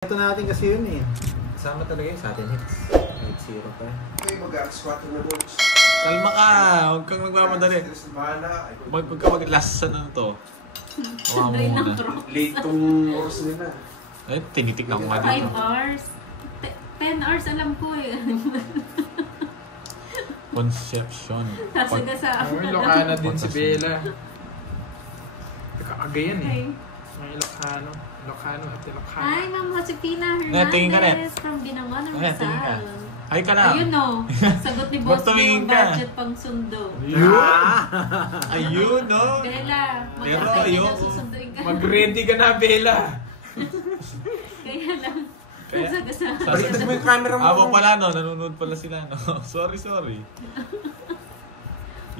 Ito natin kasi yun eh. Kasama talaga yun sa atin hits. Hits 0 pa eh. Okay, mag-squat na box. Kalma ka! Huwag kang magmamadali. Huwag ka mag-last sa ano to. Huwag mo muna. Late tong oras nila. Eh, tinitignan ko nga dito. 5 hours. 10 hours alam ko eh. Conception. Sasagasaan May Ilocana din si Bella. Kakagayan eh. May Ilocano. Ilocano at Ilocano. Ay, Ma'am Josefina tingin ka na. Hernandez from Binangon ng Tingin ka. Rizal. Ay ka na. Ayun o. Sagot ni Boss Ba't tumingin yung ka? budget pang sundo. Ayun, no? Bella, Pero magkakay ayoko. na susunduin ka. Mag-ready ka na, Bella. Kaya lang. Kaya- Sagasaan. Baliktad mo yung camera mo. Abo pala, no? Nanonood pala sila, no? Sorry.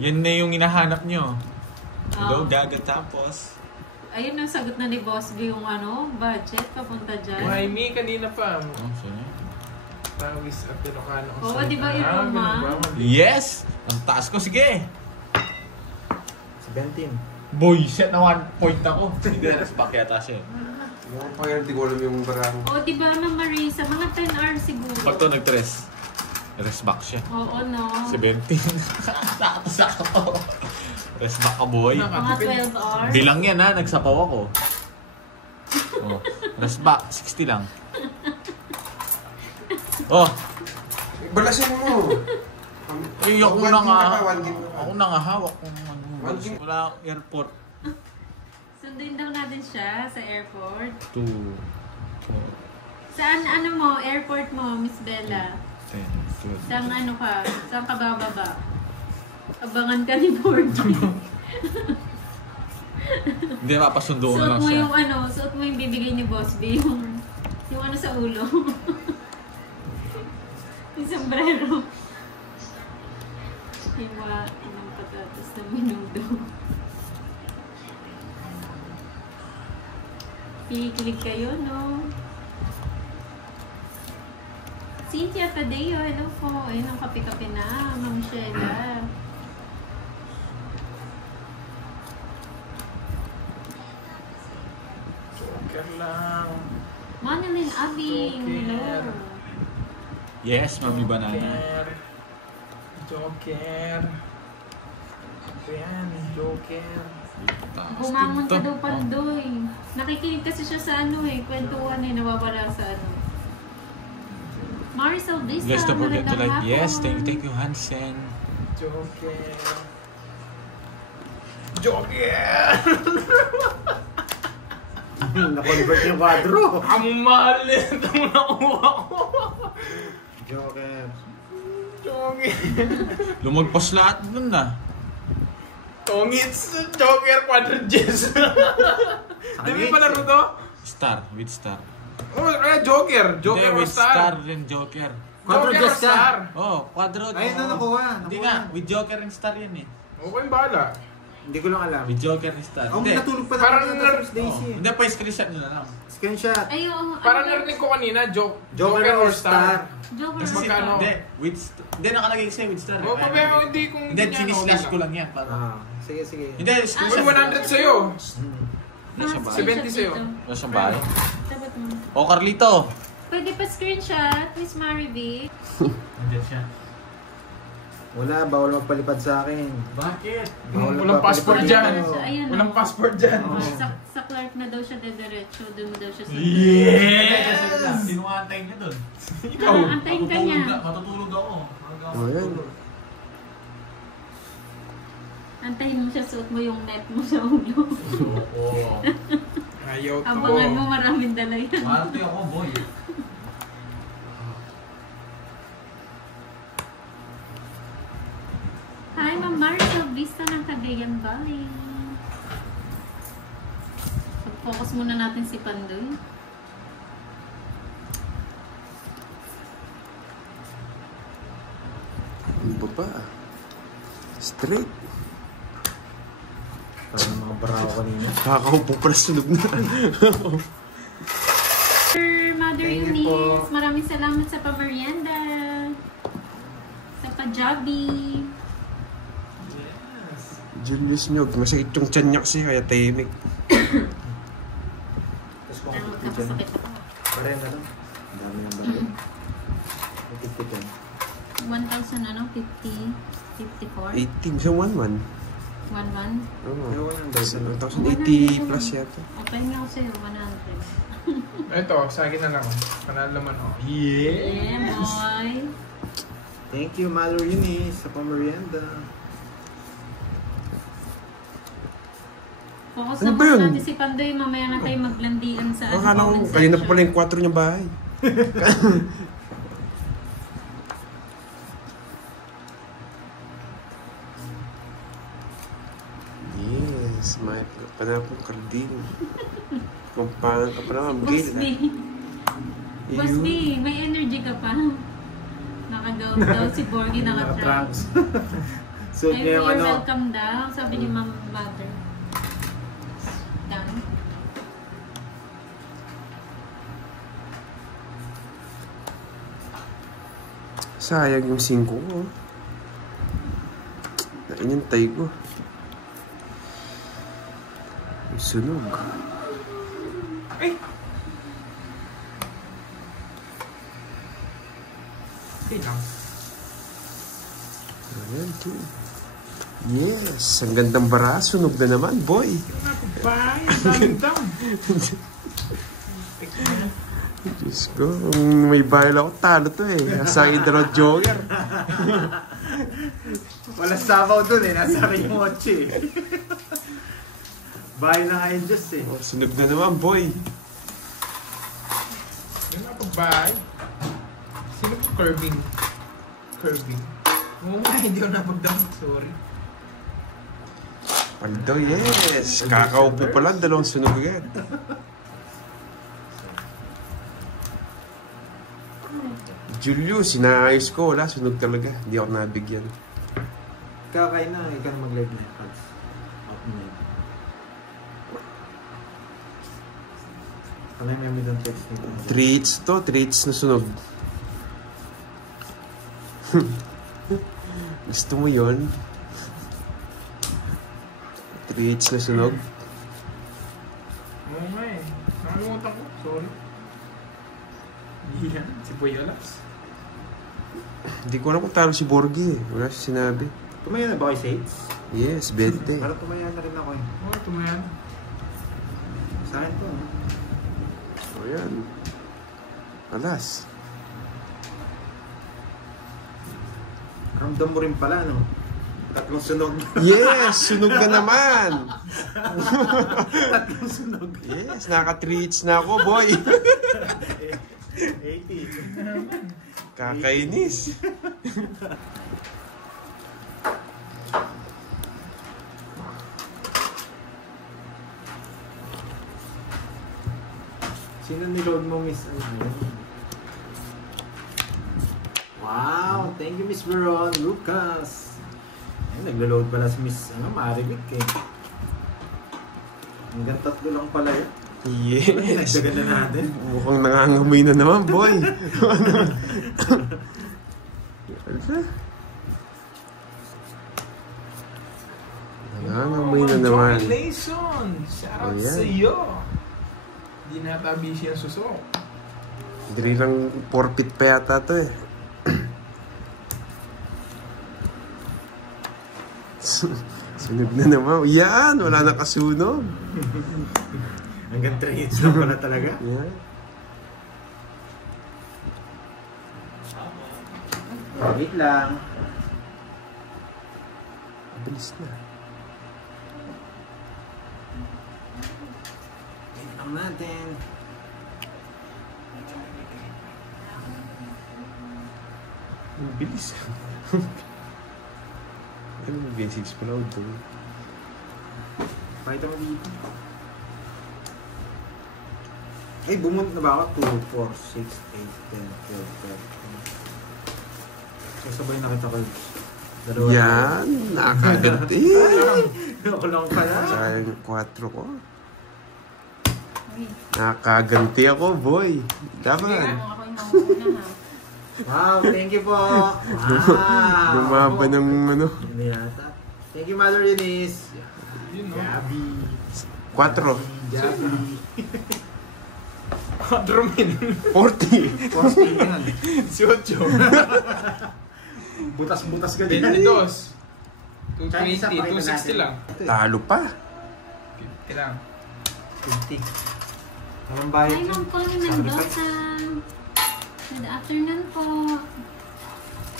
Yan na yung hinahanap nyo. Hello, Gaga tapos. Ayun ang sagot na ni Boss B yung budget papunta dyan. Why me? Kanina pa. Oh, sige. Tawis at Ilocano. Oo, di ba Irma? Yes! Ang taas ko, sige! 17. Boy, set na 1 point ako. Hindi na, back yata siya. Yung pangyari, di ko alam yung barang. Oo, di ba Ma'am Marisa? Mga 10 hours siguro. Pag to nag-tres, rest back siya. Oo, no. 17. Sakto. Rest back ka, boy. Mga 12 hours. Bilang yan, ha? Nagsapaw ako. Oh, rest back, 60 lang. Oh, Balasin mo! ay, ako na nga. One game na pa. Ako na nga hawak kung ano. One game. Wala akong airport. Sunduin daw natin siya sa airport. 2, 4, Saan airport mo, Miss Bella? 10, 12. Saan ka? Saan ka bababa? Abangan ka ni Borgie. Hindi, mapasundo Suot na lang mo siya. suot mo yung bibigay ni Boss B, yung sa ulo. Yung sombrero. Hiwa ng patatas na minudo. Pikilig kayo, no? Cynthia Tadeo, hello po. Ayun ang kape-kape na, Ma'am Sheila. Joker lang. Manilyn Abing, hello. Yes, Mami Banana. Joker. Ayan, Joker. Bumangon ka daw Pandoy. Nakikinig kasi siya sa kwentuhan nawawala sa Maricel Blisa, Guys, don't forget to like. magandang Yes, hapon. thank you, Hansen. Joker. Joker! Na-convert yung quadro. Ang mahal nito nakuha ko. Joker. Joker. Lumagpas lahat dun na. Tongits, Joker, Quadriges. Di ba palaro to? Star, with star. Oh, kaya Joker. Joker Hindi, or with star Star. and Joker. Quadro Joker or Jester. Star. Oh, quadro. Ayun na nakuha. Hindi nga, with Joker and star yan eh. Okay, bahala. Hindi ko lang alam. With Joker and star. Oh, Hindi. natulog pa Parang natin nar- sa First Daisy. Hindi pa screenshot nyo na lang. Screenshot. Ay, oo. Parang narinig ko kanina, Joker Joker or Star. Joker Kasi or magkano? Star? Hindi nakalagay kasi with star. Oh, pero hindi kung Hindi, niya, sinislash okay ko lang yan. Para. Sige. Hindi, Uy, screenshot. 100 sa'yo. Wala siyang bahay. 70 sa'yo. Wala siyang bahay. Dapat mo. O, Carlito. Pwede pa screenshot, Miss Mariby. Hindi siya. Wala, bawal magpalipad sa akin. Bakit? Bawal Walang passport magpapalipad dyan. ako. Ayun, Walang oh. passport dyan. Oh, sa Clark na daw siya dediretso. Doon mo daw siya sa... Yes! Sino nga antayin niya dun? Ikaw. Antayin ka niya. Matutulog ako. Oh, yan. Antayin mo siya, suot mo yung net mo sa ulo. Oo. Ayaw to. Abangan mo, maraming dala yan. Marte ako, boy. Hi, Ma'am Maricel Vista ng Cagayan Valley. Pag-focus muna natin si Pandoy. Ang baba. Straight. Parang mga baraw kanina. Kakaupo pala sunog na. Sir Mother Thank you Eunice, po. maraming salamat sa pamerienda. Sa pajabi. Yes. Julius Nyog, masakit yung tiyan niya kasi kaya tahimik. Tapos kung Ang kapit dyan. magkakasakit ako. Pare na lang. Ang dami ng bagay. Matipid yan. 1,000 ano? 50? 54? 18 siya 1-1. 11? Oo. Pero wala nang dami. 1,080 plus yata. Open nga ako sa'yo, 100. Ito, sa akin na lang. Panalo naman ako. Yeah, boy. Thank you, Mother Eunice, sa pamerienda. Focus Ano na ba yun? muna natin si Pandoy. Mamaya na tayo maglandian sa Akala ko, comment kanina pa section. pala yung 4 niya bahay. Yes, may panapong karding. Kumpanan ka pa naman, Boss Gil. B. Boss B, may energy ka pa. Nakagaw daw si Borgie, naka-trunks. Suot Ay, niya yung you're ano. welcome daw, sabi ni Ma'am Mother. Done. Sayang yung 5 ko. Nainintay ko. Yung sunog. Ay! Okay lang. Ayan, 2. Yes! Ang gandang bara. Sunog na naman, boy. Bye! Daming down! Diyos ko, kung may bayal ako, talo to eh. Nasa Hydro Joker. Wala sabaw dun eh. Nasa akin yung mochi eh. Bahay na nga yung Diyos eh. Oh, sunog na naman, boy. Yan ako, bye! Sino po curving? Curving? Oo nga, hindi ako napag-down. Sorry. Paldo, yes. Kakaupo pa lang, 2 sunog agad. Julius, sinaayos ko. Wala, sunog talaga. Hindi ako nabigyan. Kakain na. Ikaw na mag-live na yung cards. Out na yun. Kanay may midang text nito. 3 hits to, 3 hits na sunog. Gusto mo yun? 3 hits na sunog? Oo nga eh. Nakalimutan ko. Sorry. Yan, si Boy Alas. Hindi ko alam kung talo si Borgie eh. Wala siya sinabi. Tumaya na ba kayo sa 8? Yes, 20. Para tumaya na rin ako eh. Oo, tumayan. Sa akin to. O yan. Alas. Ramdam mo rin pala, no? 3 sunog. Yes! Sunog na naman! 3 sunog. Yes, naka 3 hits na ako, boy. 80. Kakainis. Sino niload mo, Miss? Wow! Thank you, Miss Veron Lucas. Ay, naglo-load pala si Miss Maribik eh. Hanggang 3 lang pala yun. Yes. Nagdagan na natin. Mukhang nangangamoy na naman, boy. Nangangamoy na naman. Congratulations! Shoutout Ayan. sa iyo! Hindi natabi siya susok. Dili lang forfeit pa yata to eh. Sunog na naman. Yan! Wala na kasunog. Hanggang 3 hits lang pala talaga. Yan. Wait lang. Bilis na. Wait lang natin. Ang bilis. Ano yung V6 pala o doon? Pakita mo dito. Ay, bumunta na ba ako? 2, 4, 6, 8, 10, 12, 13. Sasabay na kita kayo. Yan! Nakaganti! Ako lang pala. Sayang yung 4 ko. Uy, Nakaganti ako, boy. Dapat. ako yung mauna ha. Wow, thank you po. Wow. Lumaba ng ano. Hindi yata. Thank you, Mother Eunice. Yun, no? Gabi. 4. Gabi. Dromin. 40. 40 yan. Si Ocho. Butas-butas ka din. 22. Kahit isa, 220. pakita 260 natin. lang. Talo pa. 50 lang. 50. Walang bayad Hi, yun. Ma'am Connie Mendoza. Good afternoon po.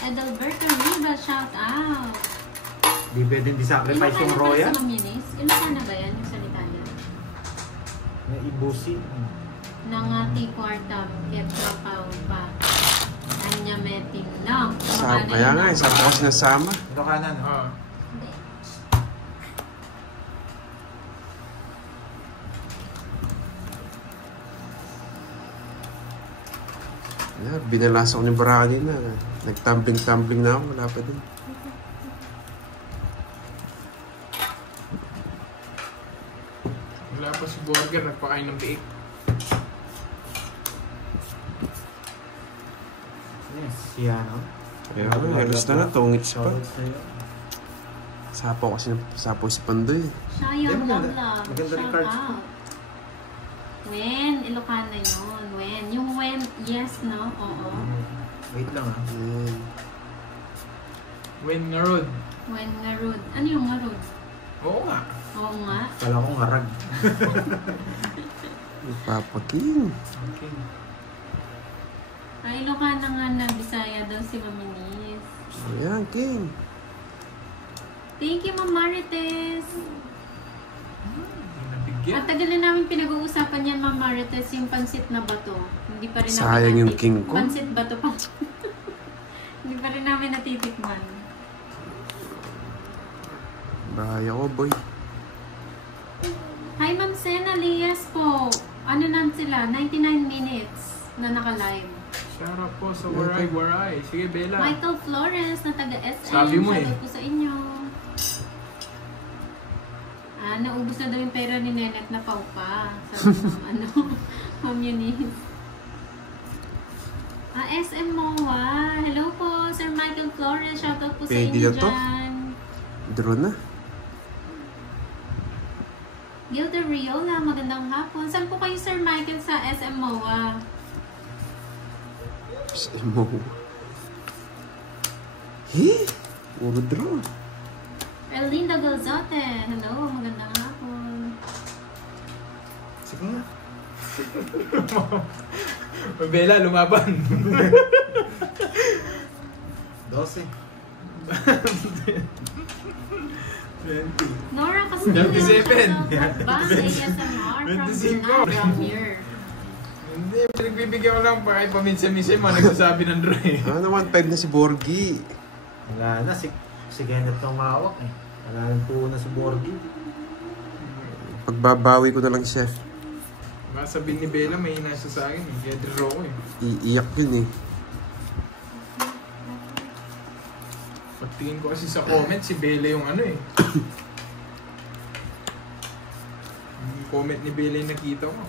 Edalberto Riva, shout out. Di pwedeng di-sacrifice yung Roya. Ilocana pala si Ma'am Eunice. Ilocana ba yan? Yung salita niya? May ibusi. Nangati kwarta, Pietro Paupa. Anya metin lang. Kaya nga, isa po kasi nasama. Ito kanan. Ah. Yeah, binalasa ko ni Baraka na. Nagtumbling-tumbling na ako. Wala pa din. Wala pa si Burger. Nagpakain ng biik. Yes, siya, no? Kaya nga, alas na na. Tungits pa. Shoutout sa'yo. Sapo kasi sapo si Pandoy. Sayang Maganda- love. maganda rin Shout cards. out. When? Ilocana yun. When? Yung when, yes, no? Oo. Wait lang, ah. Ayan. When Narod. When ngarud. Ano yung ngarud? Oo nga. Oo nga. Kala ko ngarag. Papa King. Okay. Ay, Ilocana nga na Bisaya daw si Maminis. Ayan, King. Thank you, Ma'am Marites. Hindi nabigyan. At tagal na namin pinag-uusapan yan, Ma'am Marites, yung pansit na bato. Hindi pa rin namin Sayang yung king ko. Pansit bato pa. Hindi pa rin namin natitikman. Bahaya ko, boy. Hi, Ma'am Sena Lias po. Ano na sila? 99 minutes na naka-live. Shout out po sa Waray. Sige, Bella. Michael Flores na taga-SM. Sabi mo eh. Shoutout po sa inyo. Naubos na daw yung pera ni Nenet na paupa. Sabi ng ano, Ma'am Eunice. SM MOA. Hello po, Sir Michael Flores. Shoutout po sa Pwede inyo na to. dyan. Draw na. Gilda Riola, magandang hapon. Saan po kayo, Sir Michael, sa SM MOA? Mo. He? Puro draw. Erlinda Galzote. Hello, magandang hapon. Sige nga. Bella, lumaban. 12. 20. Nora Castillo. 27. Bang ASMR from 25. Brunei here. Hindi, pinagbibigyan ko lang pa kahit paminsan-minsan mga nagsasabi ng draw eh. Ano naman, 5 na si Borgie. Wala na. Si Kenneth ang mawak, eh. Wala nang po na si Borgie. Pagbabawi ko na lang, chef. Baka sabihin ni Bella, may nasa sa akin eh. Kaya draw ko eh. Iiyak yun eh. Pagtingin ko kasi sa comment, si Bella yung ano eh. Yung comment ni Bella yung nakita ko.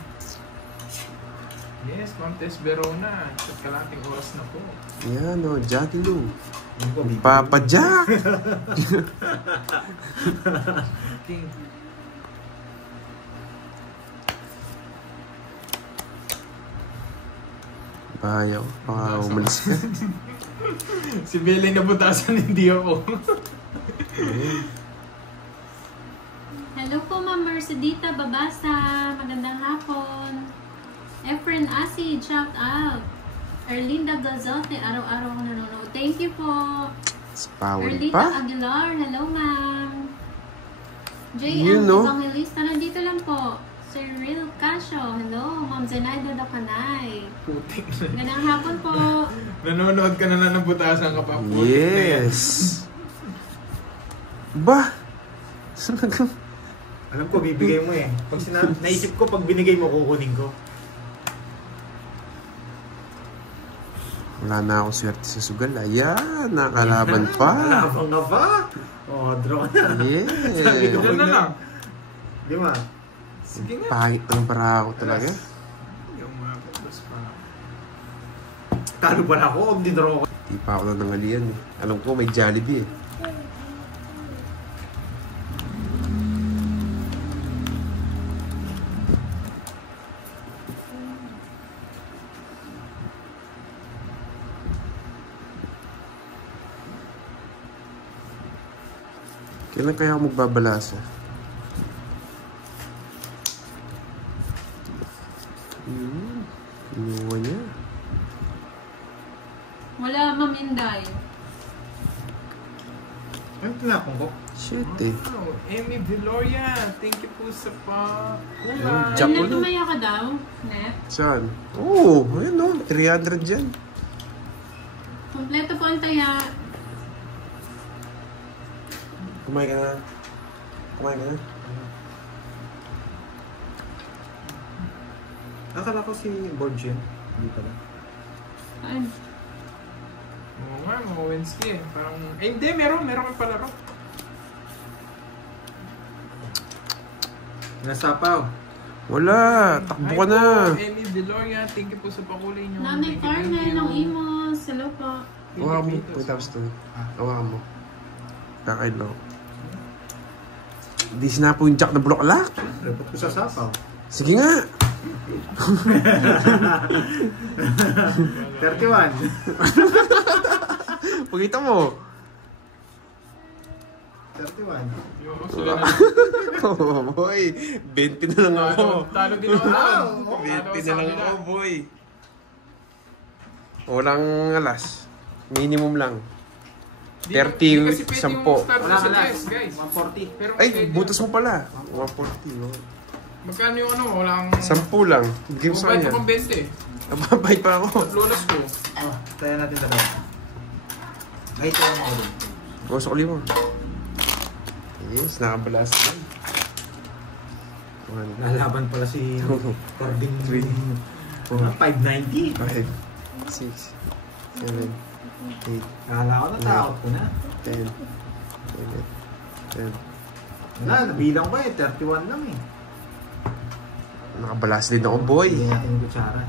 Yes, Ma'am Tess Verona. At kalating oras na po. Yan o, Jackie Lou. Yung ko, bibigyan. Papa Jack! King. Bahaya ko. Baka umalis ka. Si Bella yung nabutasan, hindi ako. Hello po, Ma'am Mercedita Babasa. Magandang hapon. Efren Asid, shout out. Erlinda Galzote, araw-araw ko nanonood. Thank you po. Sa power Erlinda pa. Aguilar, hello ma'am. Yun, JM no? Evangelista, nandito lang po. Cyril Casio, hello. Ma'am Zenaida Dakanay. Putik na. Magandang hapon po. Nanonood ka na lang ng butasan ka pa. Putik na yan. Yes! Ba? Alam ko, bibigay mo eh. Pag naisip ko, pag binigay mo, kukunin ko. Wala na akong swerte sa sugal. Ayan, nakalaban pa. Malabang nga ba? Oh, draw na. Yeah. Sabi ko, Yan na lang. Di ba? Sige nga. Pangit ng para ako talaga. Yung mga butas pa. Talo pala ako, huwag din-draw ko. Di pa ako nanangalian eh. Alam ko may Jollibee eh. Kailan kaya ako magbabalasa? Inuwa niya. Wala, Ma'am Inday. Ano tinapong ko? Shit eh. Oh, Amy Veloria, thank you po sa pa-kulay. Jack Net, ulit. tumaya ka daw? Net? Saan? Oo, ayun o. 300 dyan. Kompleto po ang taya. Kumain ka na. Kumain ka na. Akala ko si Borgia. Hindi pala. Ay, Oo nga, mga Wednesday eh. Parang, hindi, meron kang palaro. Nasapaw. Wala. Takbo ka na. Amy Veloria, thank you po sa pakulay niyo. Nanay Thank you, Carmen thank you. ng Imos. Hello po. Hawakan mo. Pagkatapos to. Hawakan mo. Kakailo. Di sinapo yung Jack na bulaklak. Repot ko sa sapaw. Sige nga. 31. Pagkita mo. 31. Yung sila na. Oh, boy. 20 na lang ako. Talo din ako. Wow. 20 na lang ako, boy. Walang alas. Minimum lang. 30, 10. Wala ka na. Guys. 140. Pero Ay, butas mo pala. 140, no? magkano yung ano? Walang... 10 lang. Bigyan mo sa Mabait kanya. akong 20. Nababay pa ako. Lunas ko. Oh, tayo natin dalawa. Ay, tayo mo ako dun. Gusto ko mo. Yes, nakabalas na. Nalaban pala si Cording 590. 5, 6, 7, 8, Kala ko natakot ko na. 10, 11, 10. Wala, nabilang ko eh. 31 lang eh. Nakabalas din ako, boy. Hindi natin yung kutsara.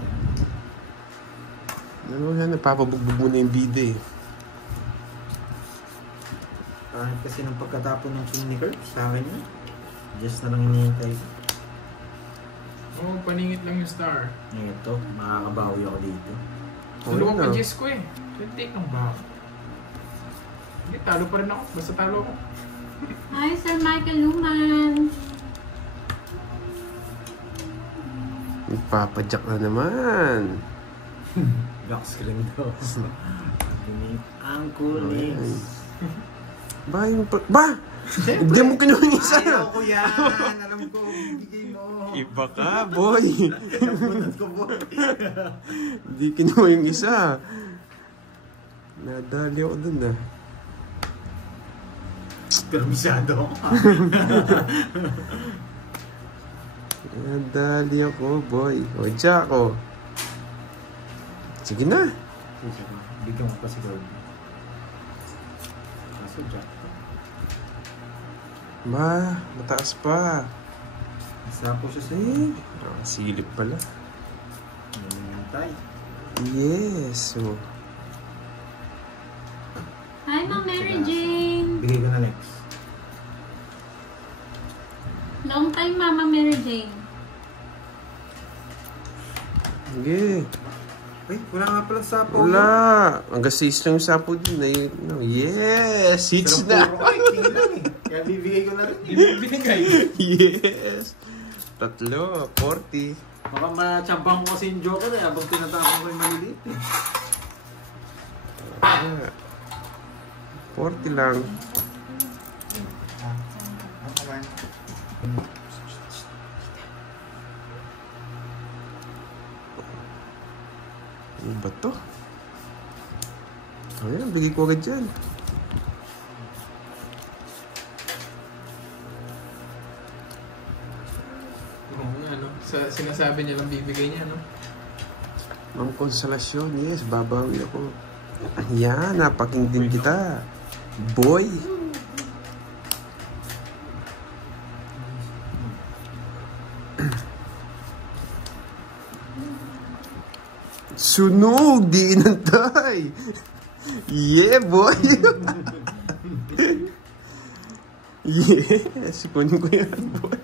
Ano yan, napapabugbog mo na yung bida eh. Kahit kasi nung pagkatapon ng King ni Kurt, sa akin yun. Just na lang hinihintay ko. Oo, paningit lang yung star. Ito, makakabawi ako dito. Dalawang Ano? pa-Jess ko eh. So, take ng back. Hindi, talo pa rin ako. Basta talo ako. Hi, Sir Michael Luman. Nagpapadyak na naman. Black screen daw. Ang kulis. Ba, yung ba? Hindi mo kinuha yung isa. Ayaw ko yan. Alam ko, bibigay mo. Iba ka, boy. Napunod ko po. Hindi kinuha yung isa. Nadali ako dun ah. Permisado ako. Nadali ako, boy. O, Jack, o. Sige na. Bigyan mo pa si Gordon. Kaso Jack. Ma, mataas pa. Isa po siya sa Silip pala. Nangyantay. Yes. O. Hi, Ma'am Mary Jane. Bigay ko na next. Long time, Mama Mary Jane. Sige. Ay, wala nga pala sa sapo. Wala. Hanggang 6 lang yung sapo din. Yes! 6 na. Ay, king lang eh. Kaya bibigay ko na rin. Binigay. Yes! 3, 40. Baka matsyambang ko kasi yung joker eh. Habang tinatapang ko yung maliliit eh. 40 lang. Ano ba to? Ayan, bigay ko agad dyan. Oo nga, no? Sinasabi niya lang bibigay niya, no? Ma'am Konsolasyon, yes, babawi ako. Ayan, napakinggan kita. Boy! Sunog! Di inantay! Yeah, boy! Yes! Kunin ko yan, boy!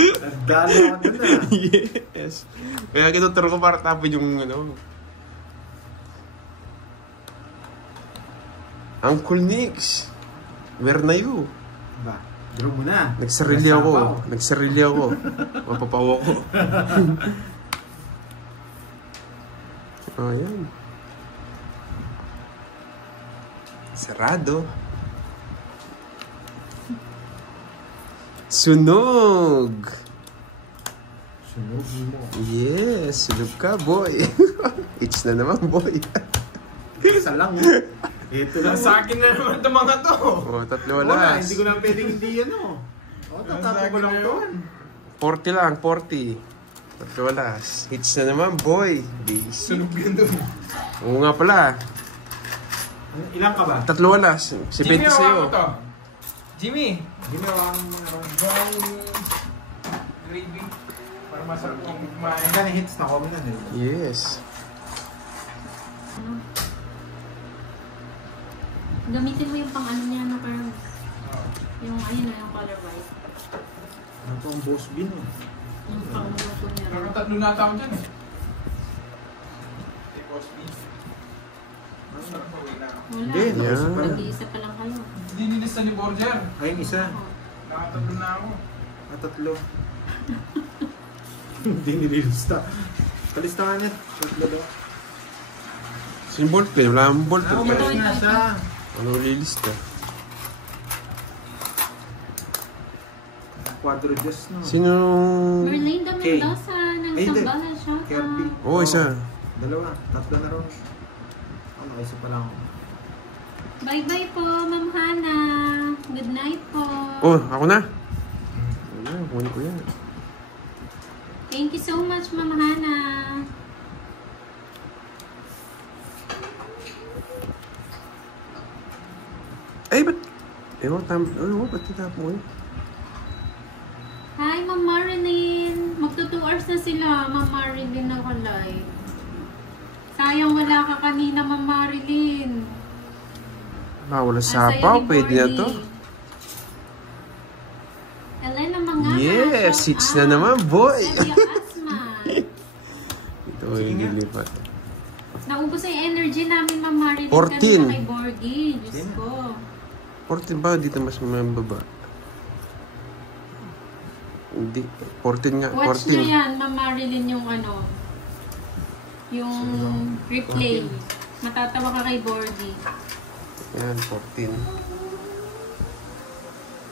Nagdalo ako dun ah. Yes! Kaya kinuturo ko para tapon yung ano. Uncle Nix! Where na you? Ba? Draw mo na. Nagsarili ako. Nagsarili ako. Mapapawa ko. Ayan. Sarado. Sunog! Sunog mo. Yes, sunog ka, boy. It's na naman, boy. Isa lang. Ito lang. Sa akin na naman itong mga to. Oh, tatlo Wala, alas. hindi ko na pwedeng hindi yan oh. O, tatapos ko lang to. 40 lang, 40. Tatlo alas. Hits na naman, boy. Busy. Sunog yun doon. Oo nga pala. Ilan ka ba? Tatlo alas. Si Jimmy, 20 hawakan sa'yo. mo to. Jimmy, Ginawa ang mga brown gravy. Para masarap kong kumain. Ang gana hits na kami na nila. Yes. Gamitin mo yung pang ano niya, no, parang yung ayun na, yung color white. Ano po ang boss bin oh. Yung pang luto niya. Nakatatlo na tao dyan eh. Take off me. Masarap pa, wait lang. Wala. Hindi, Yeah. Nag-iisa pa lang kayo. Hindi nilista ni Borger. Ayun isa. Nakatatlo na ako. Tatlo. Hindi nililista. Kalista nga niya. Tatlo daw. Sino bolt pen? Wala akong bolt Ako pen. malis nga siya. Ano lilista? Quadro-Diyos no. Sino? Merlinda Kay. Mendoza ng Ay, hindi. Sambahan siya. Kirby. Oo, isa. Dalawa. Tatlo na rin. Ano, isa pa lang. Bye-bye po, Ma'am Hannah. Good night po. Oh, ako na. Ayan, kunin ko yan. Thank you so much, Ma'am Hannah. Ay, ba't? Ewan, ba't titap mo yun? Hi, Ma'am Marilyn. Magto 2 hours na sila, Ma'am Marilyn na live. Sayang wala ka kanina, Ma'am Marilyn. Wala Ang sapaw, saya ni pwede na Bordy. to. Elena Mangana. Yes, shout 6 na out. naman, boy. Elia Asma. Ito yung nilipat. Naubos ang energy namin, Ma'am Marilyn. 14. Kanina kay Bordy. Diyos ko. 14 ba? Dito mas mababa. Hindi. 14 nga. Watch nyo 14. yan, Ma'am Marilyn, yung ano, yung replay. Matatawa ka kay Bordy. Yan, 14.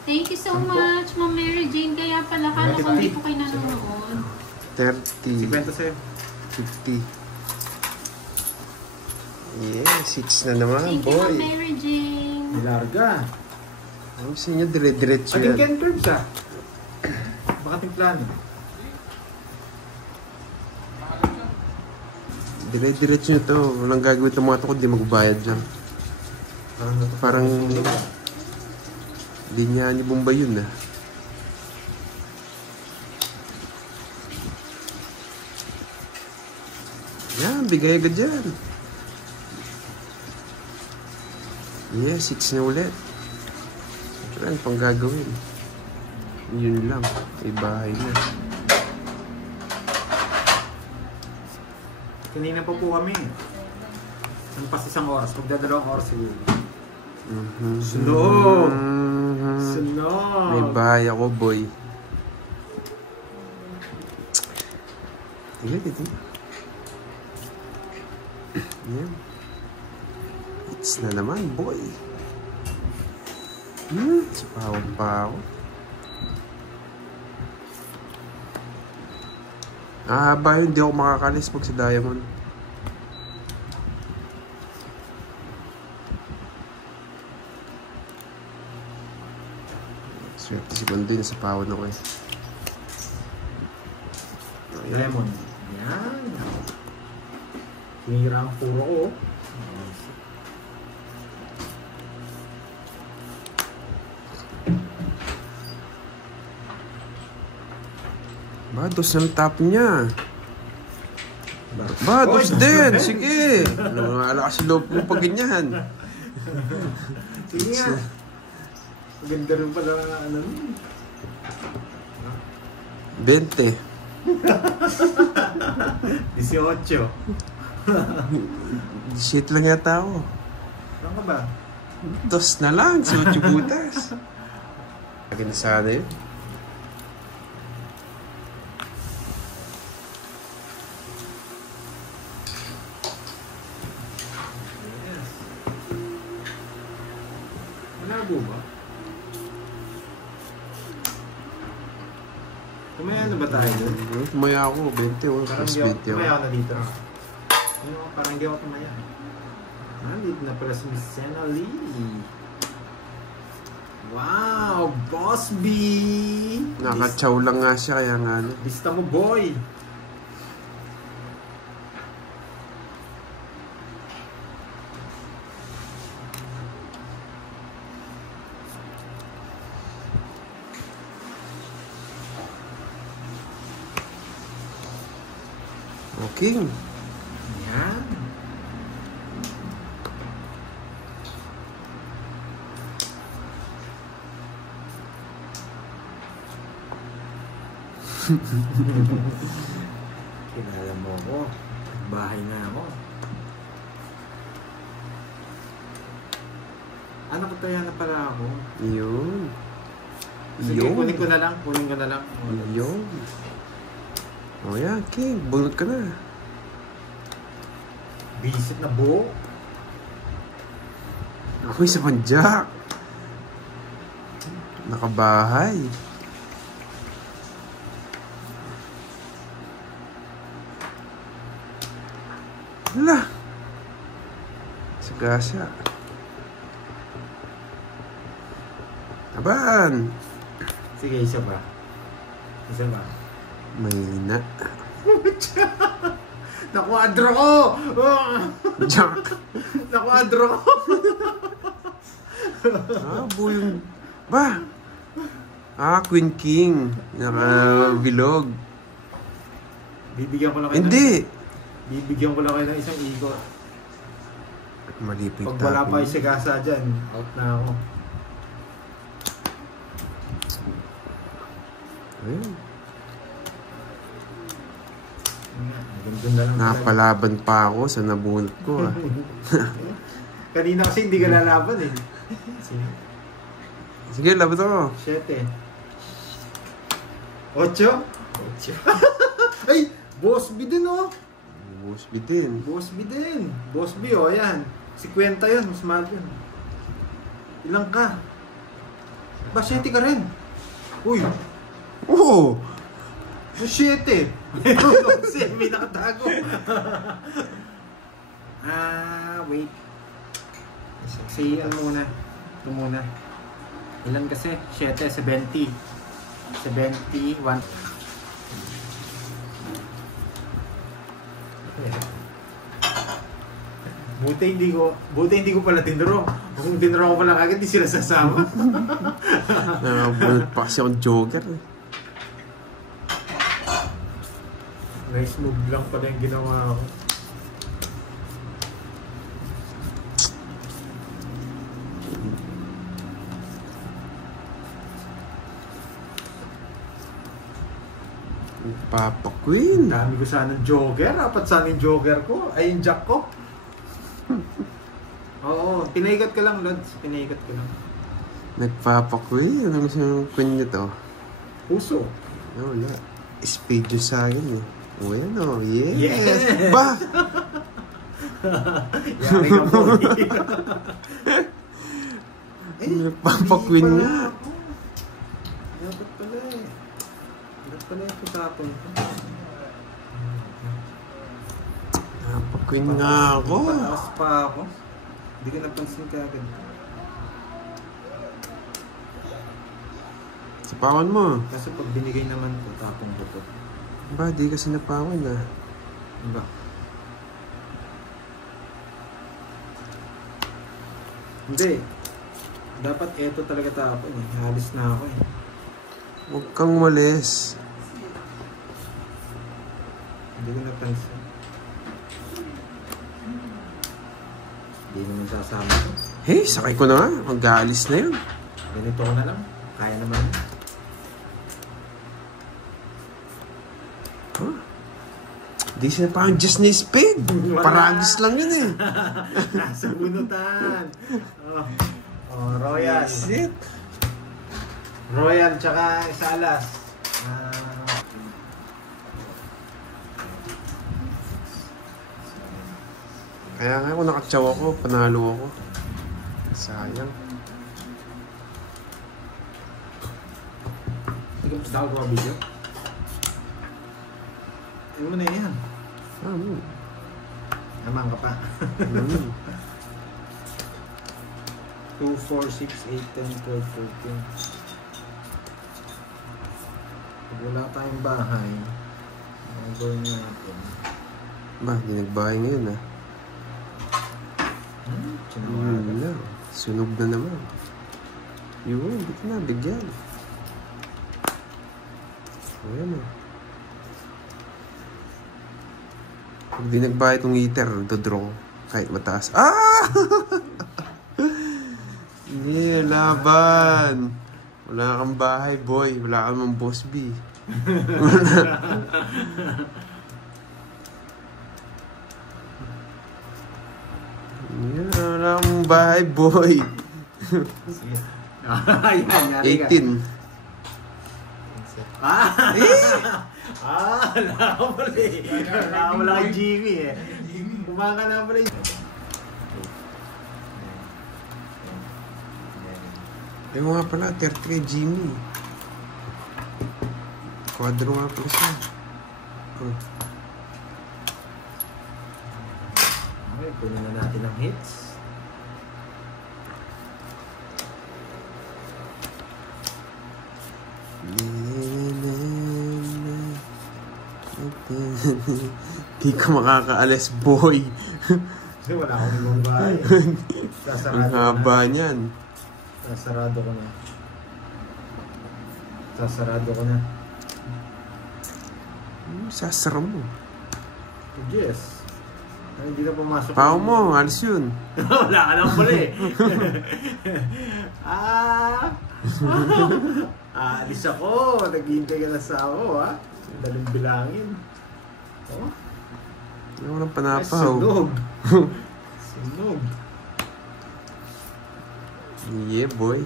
Thank you so much, Ma'am Mary Jane. Kaya pala, kala ko hindi po kayo nanonood. 30. 50 sa'yo. 50. Yeah, 6 na naman, Thank you, Ma'am boy. Mary Jane. May larga. Ang gusto niya, dire-diretso Ating yan. Ken Curbs ah. Baka ating plano. Dire-diretso nyo to. Walang gagawin ng mga to kung di magbayad dyan. Parang linya ni Bombay yun ah. Yan, bigay agad yan. Yeah, 6 na ulit. Yan, pang gagawin. Yun lang. May bahay na. Kanina pa po kami. Ano pa isang oras? Magdadalawang oras siguro. Sunog! Sunog! May bahay ako, boy. Tingnan, tingnan. Yan. It's na naman, boy. Sapawag pa ako. Ba yun, di ako makakalis pag sa Diamond. Swerte si Bandoy, nasa pawad ako eh. Lemon. Yan. Hinira ang puro ko. Dos ng top niya. Dos din. Sige. Wala kasi loob mo pag ganyan. Sige nga. Maganda rin pala ano. 20. 18. Shit lang yata ako. Saan ka ba? Dos na lang, so butas. Agad sana yun. Yes. Malabo ba? Tumaya na ba tayo doon? Tumaya ako, 20 o. Parang Mas di ako, 20 tumaya ako. ako na dito. Ano, parang di ako tumaya. Dito na pala si Miss Sena Lee. Wow! Boss B! Nakachaw lang nga siya, kaya nga ano. Lista mo, boy! Okay. Yan. Kilala mo ako. Bahay na ako. Ano ko tayo na pala ako? Yun. Sige, Yun. kunin ko na lang. Kunin ko na lang. Yun. O yan, King. Bunot ka na. Visit na buo. Ako isa pang jack. Nakabahay. Wala. Sagasa. Aban. Sige, isa ba? Isa ba? Mahina. Nakwadro ko! Jack. Nakwadro ko! Yung... Ba? Queen King. Naka-bilog. Bibigyan ko lang kayo Hindi. Bibigyan ko lang kayo ng isang ikot. Malipit Pag wala pa yung sigasa dyan, out na ako. Ayun. Ganda na lang. Napalaban pa ako sa nabunot ko. Kanina kasi hindi ka lalaban eh. Sige, laban ako. 7. 8? Ay! Boss B din oh! Boss B din. Boss B din. Boss B oh, yan. 50 yan, mas mahal yan. Ilang ka? Ba, 7 ka rin? Uy! Oo! 7! Kasi may nakatago. Wait. Kasi ano muna. Ito muna. Ilan kasi? 7, 70. 71. Buti hindi ko pala tinuro. Kung tinuro ko pala agad, di sila sasama. Nabunot pa kasi akong joker. Nice move lang pala yung ginawa ko. Papa Queen. Dami ko sanang joker. Apat sana yung joker ko. Ay, yung jack ko. Oo, pinaikat ka lang, Lods. Pinaikat ka lang. Nagpapa Queen. Ano gusto yung queen niyo to? Puso. Wala. Spade yun sa akin eh. O yan o. Yes! Yes! Ba? Yari ka po. Nagpapa Queen nga. Dapat pala eh. Dapat pala yung pusapon ko. Papa Queen nga ako. Pataas pa ako. Hindi ka napansin ka agad. Sapawan mo. Kasi pag binigay naman ko, tapong ko to. Ba, di kasi napawan ah. Diba? Hindi. Dapat eto talaga tapon eh. Halis na ako eh. Huwag kang umalis. Hindi ko napansin. Hindi naman sasama ko. Hey, sakay ko na nga. Mag-aalis na yun. Ganito ko na lang. Kaya naman. Huh? Di siya parang just na speed. Paragis lang yun eh. Nasa bunutan. Royal. Shit. Royal tsaka Salas. Kaya nga kung nakatsaw ako, panalo ako. Sayang. Hindi ka gusto ako video? Ano mo na yan? Naman ka pa. 2, 4, 6, 8, 10, 12, 13. Pag wala tayong bahay, ang gawin natin. Ba, hindi nagbahay ngayon ah. Yun lang. Sunog na naman. Yun, dito na, bigyan. Ayan ah. Pag di nagbahay itong heater, dodraw. Kahit mataas. Ah! Hindi, laban. Wala kang bahay, boy. Wala kang mang boss B. Yeah, wala kang bahay, boy. Ayan, 18. Wala kang Jimmy eh. Kumaka na pala yun. Ay nga pala, 30 kay Jimmy. Quadro nga pala siya. Okay, punin na natin ang hits. Di ka makakaalis, boy. Kasi wala akong ibang bahay. Ang haba niyan. Sasarado ko na. Sasarado ko na. Sasara mo. Yes. Ay, hindi na pumasok. Pao mo, alis yun. Wala ka lang pala eh. Alis ako. Naghihintay ka na sa ako ha. Daling bilangin. Oh. Wala walang panapaw. Sunog. Sunog. Yeah, boy.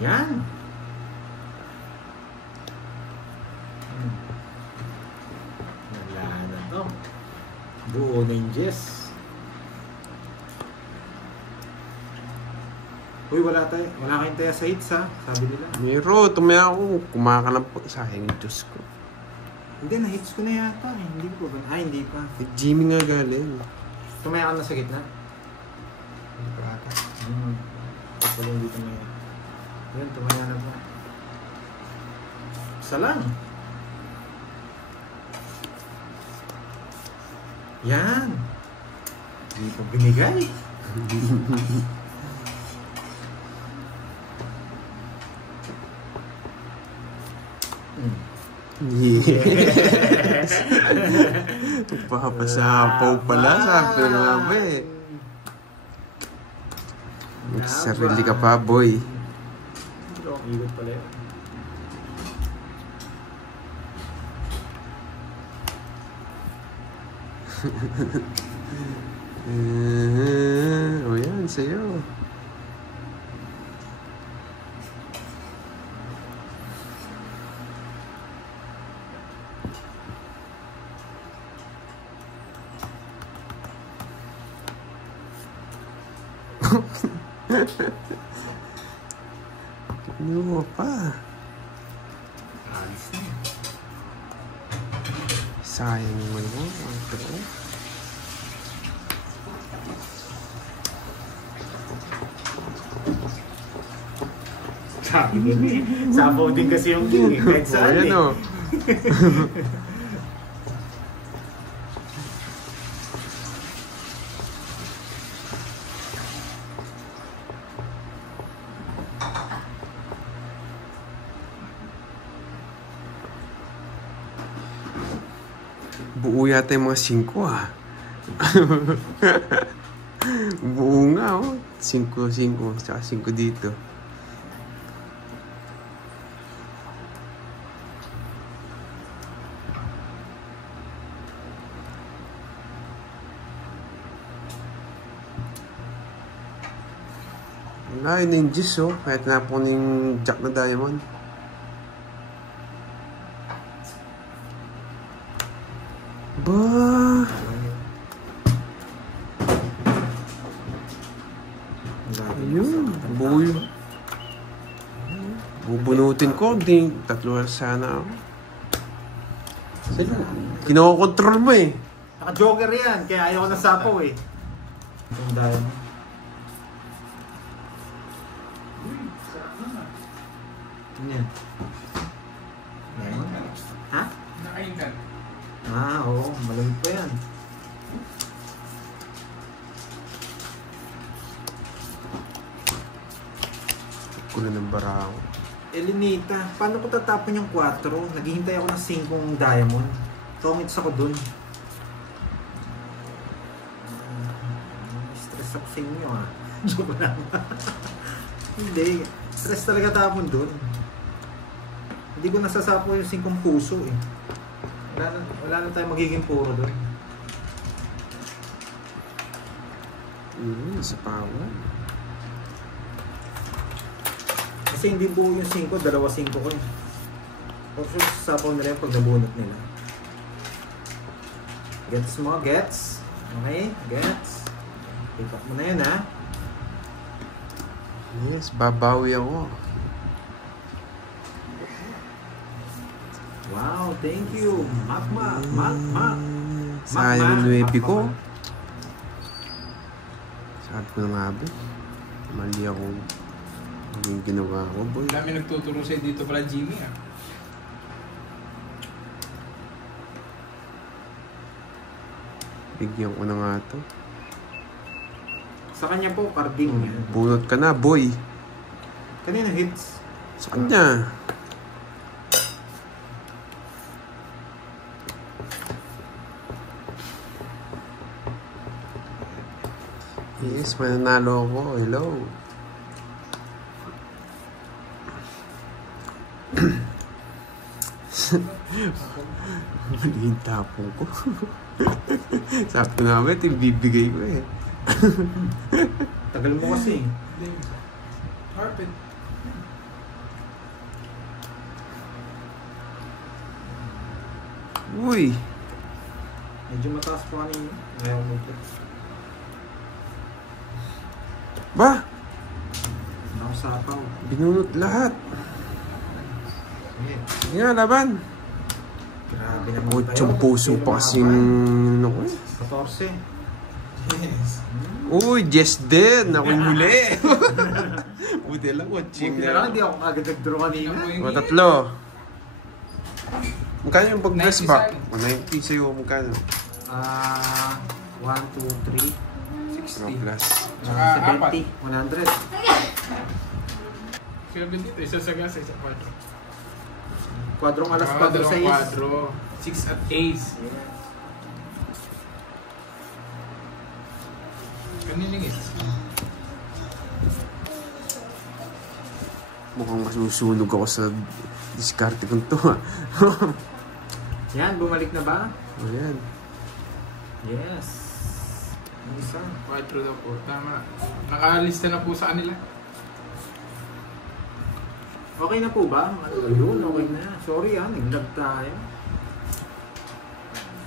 Yan. Wala na to. Buo na yung Jess. Uy, wala kayong taya sa hits ha, sabi nila. Miro, tumaya ako. Kumakalam po. Sayang yung Diyos ko. Hindi, na-hits ko na yata eh. Hindi ko ba? Hindi pa. Eh, Jimmy nga galing. Tumaya ka na sa gitna? Hindi pa ata. Pala hindi tumaya. Yan, tumaya na po. Isa lang. Yan. Hindi pa binigay. Yes! Papasapaw pala, sabi nga ba eh. Magsarili ka pa, boy. Ikot pala yun. O yan, sa'yo. Ano mo pa? Alis na. Sayang naman mo. Ang toko. Sabi din eh. Sabaw din kasi yung king eh. Kahit saan eh. Ayan o. Buo yata yung mga 5 ah. Buo nga oh. 5, tsaka 5 dito. Wala, yun yung juice, oh. Kahit na po yung jack na diamond. Ba? Ayun, buo. Bubunutin ko, di 3 oras sana ako. Sila, kinokontrol mo eh. Naka-joker yan, kaya ayaw ko na sapaw eh. Ang dahil. Yan. Ha? Nakaintan. Oo, malamig pa yan. Kulo ng barako. Elinita, paano ko tatapon yung 4? Naghihintay ako ng 5 diamond. Tongits ako dun. Stress ako sa inyo ha. Joke lang. Hindi. Stress talaga tapon dun. Hindi ko nasasapo yung 5 puso eh. Wala na tayo magiging puro dun. Sa power. Kasi hindi buo yung 5, 2 5 ko eh. For sure, sasapaw nila yung pag nabunot nila. Gets mo? Gets? Okay? Gets? Pick up mo na yun ha. Yes, babawi ako. Wow, thank you. Magma. Sayang yung 9 ko. Sabi ko na nga ba? Mali ako. Yung ginawa ko, boy. Dami nagtuturo sa'yo dito pala, Jimmy, ah. Bigyan ko na nga to. Sa kanya po, carding yan. Bunot ka na, boy. Kanina hits. Sa kanya. Yes, mananalo ako. Hello. Mali yung tapong ko. Sabi ko namin, bibigay ko eh. Tagal mo kasi. Carpet. Uy! Medyo mataas po kanina. Ngayon mo ito. Ba? Nakasapaw. Binunot lahat. Sige. Yan, laban. Grabe naman tayo. 8 puso pa kasing... Ano ko eh. 14. Yes. Uy, just din. Ako yung huli. Buti lang, watching Buti na lang, hindi ako agad nag-draw kanina. Mga 3. Magkano yung pag-dress back? 90 sa'yo, magkano? 1, 2, 3. 60. Plus. Tsaka 70. 100. Kaya dito, isa sa gas, isa kwadro. Kwadrong alas 4 sa is. Kwadro. 6 at ace. Kaniningit. Mukhang masusunog ako sa diskarte kong to. Yan, bumalik na ba? Ayan. Yes. Ang isa. Kwadro daw po. Tama. Nakalista na po sa kanila. Okay na po ba? Ayun, okay na. Sorry nag-lag tayo.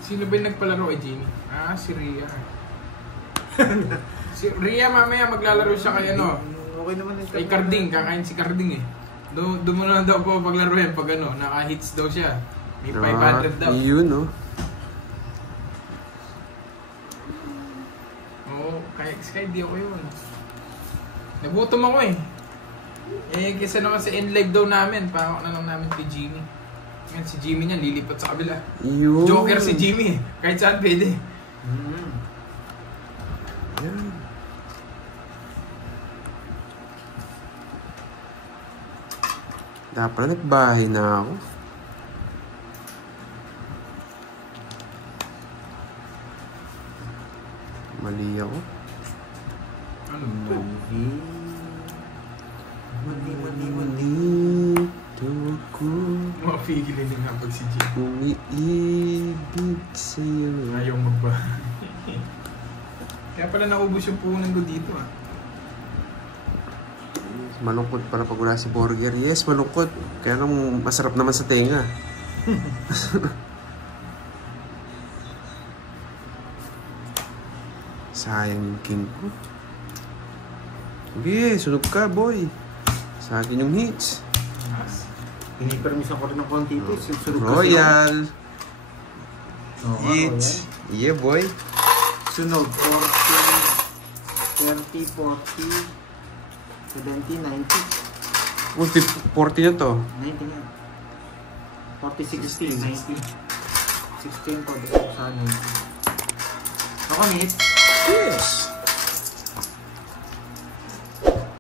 Sino ba yung nagpalaro kay Jimmy? Si Rhea. Si Rhea mamaya maglalaro siya kay ano. Okay naman yung Kay Carding, kakain si Carding eh. Doon mo na daw po paglaro yan pag ano, naka-hits daw siya. May 500 daw. Yun, no? Oo, kaya di ako yun. Nagutom ako eh. Kesa naman sa end-leg daw namin, parang na lang namin kay Jimmy. Ngayon si Jimmy niya, lilipat sa kabila. Yun. Joker si Jimmy eh. Kahit saan pwede. Yan. Dapat nagbahay na ako. Mali ako. Ano to? si Jim. Umiibig sa'yo. Ayaw magba. Kaya pala naubos yung puhunan ko dito ah. Malungkot pala pag wala si Burger. Yes, malungkot. Kaya nang masarap naman sa tenga. Sayang yung king ko. Okay, sunog ka, boy. Sa akin yung hits. Pinipermisan ko rin ng konti ito. Royal. Oh, Hits. Yeah, boy. Sunog. 40, 30, 40, 70, 90. 40 na to. 90 nga. 40, 60, 90. 16 ko. Sa 90. Ako, Nate. Yes.